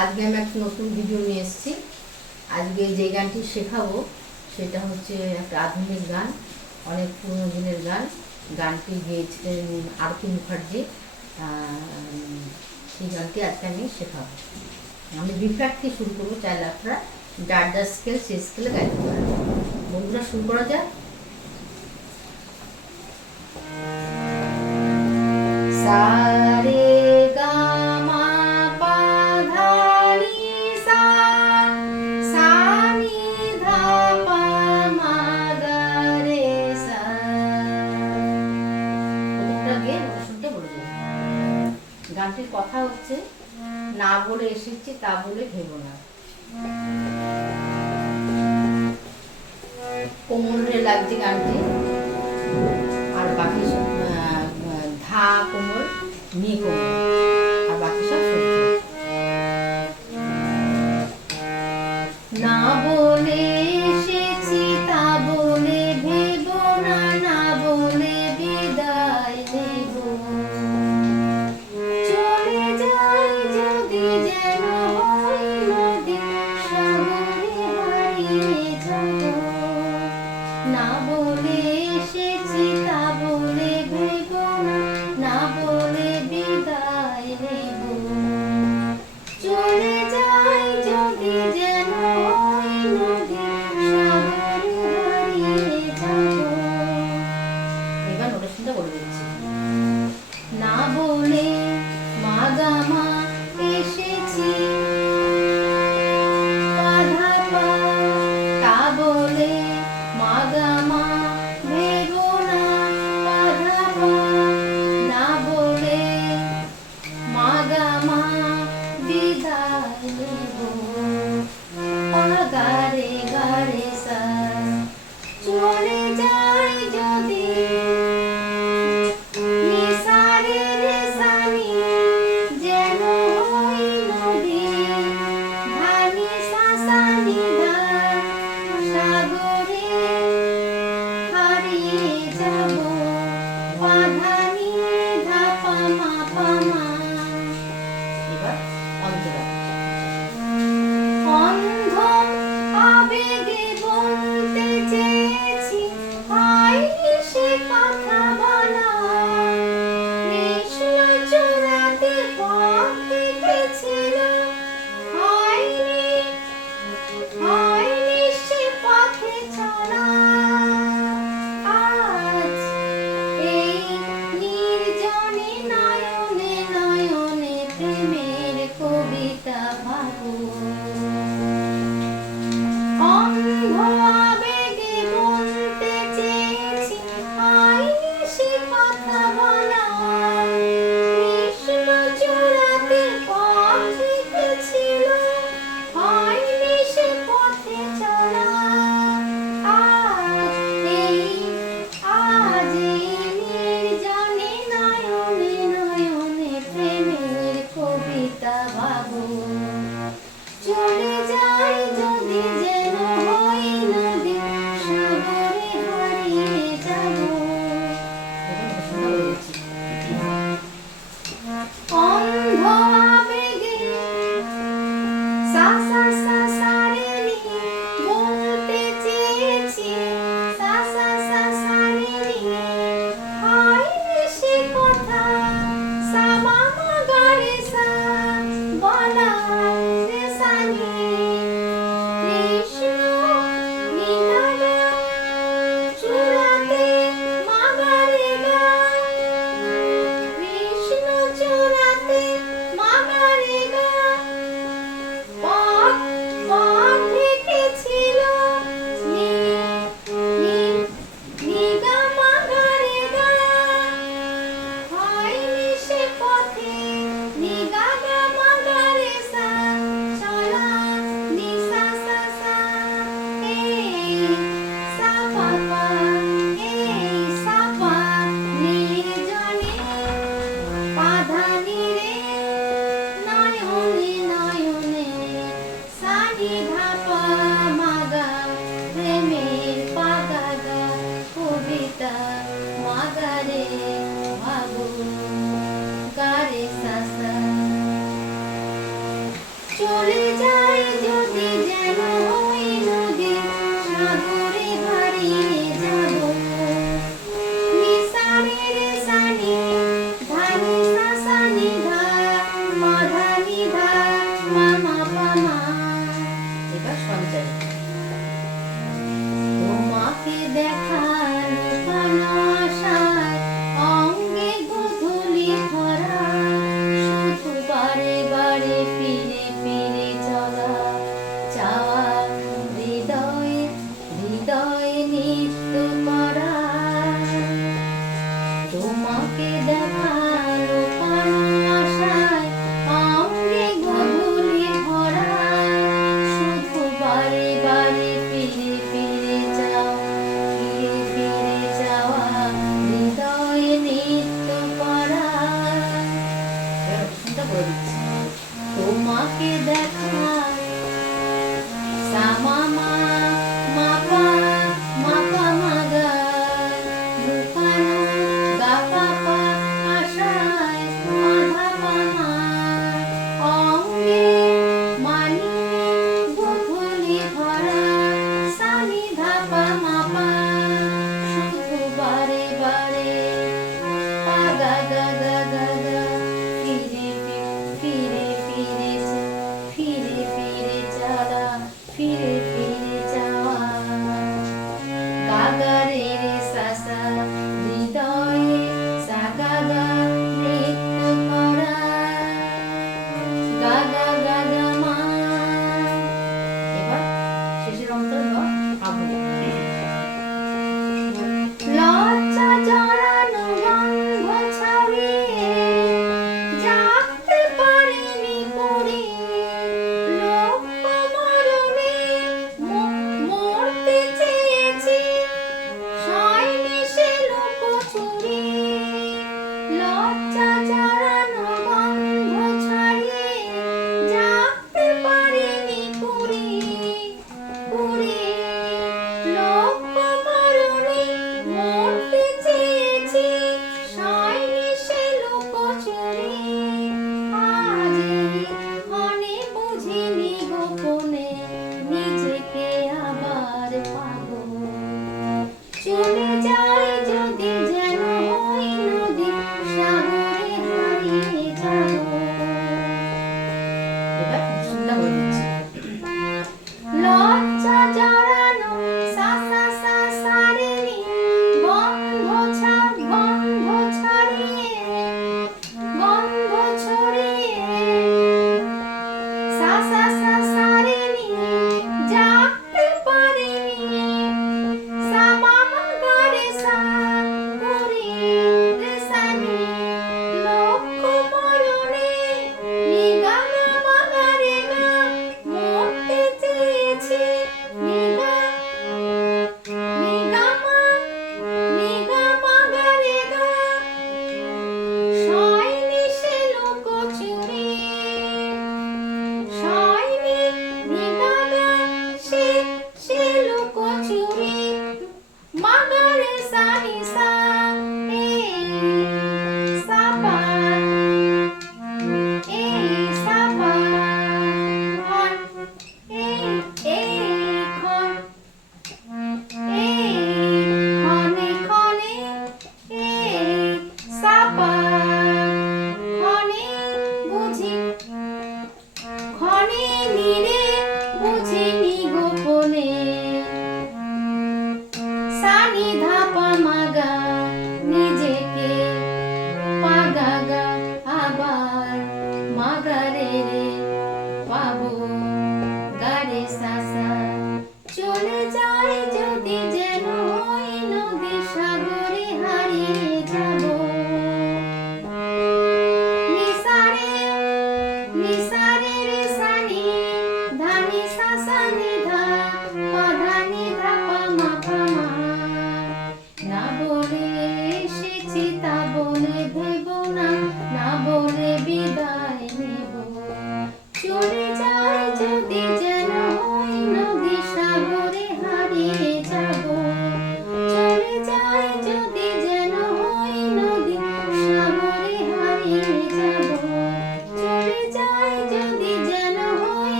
আজকে আমি একটা নতুন ভিডিও নিয়ে এসেছি। আজকে যে গানটি শেখাবো, সেটা হচ্ছে একটা আধুনিক গান, অনেক পুরনো দিনের গান। গানটি গিয়েছিলেন আরতি মুখার্জি। সেই গানটি আজকে আমি শেখাবো। আমি বিফ্ল্যাট থেকে শুরু করব, চাইলে আপনারা যার যার স্কেল সে স্কেলে গাইতে পারেন। বন্ধুরা, শুরু করা যায় side. দিয়ে রসুনটা বলে গানটির কথা হচ্ছে, না বলে এসেছি, তা বলে ভেব না। কোমরে লাগছে গানটি। আর বাকি ধা কোমর মি কোমর you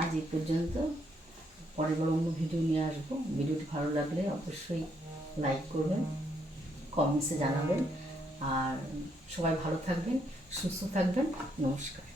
আজ এই পর্যন্ত। পরে বার অন্য ভিডিও নিয়ে আসব। ভিডিওটি ভালো লাগলে অবশ্যই লাইক করবেন কমেন্টসে জানাবেন। আর সবাই ভালো থাকবেন, সুস্থ থাকবেন। নমস্কার।